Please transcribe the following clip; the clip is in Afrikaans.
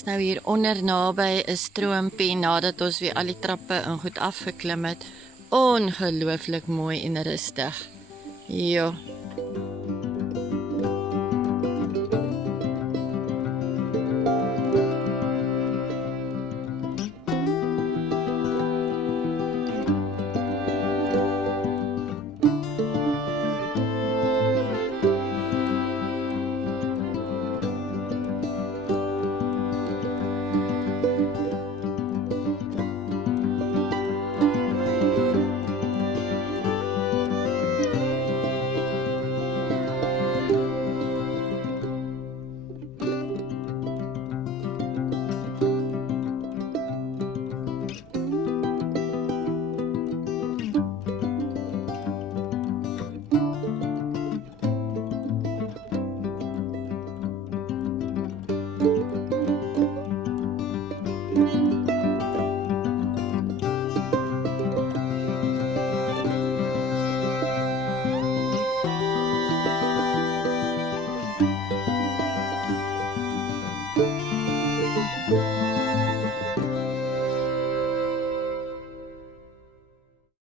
ek's nou hier onder naby 'n stroompie nadat ons weer al die trappe en goed afgeklim het. Ongelooflik mooi en rustig. Ja.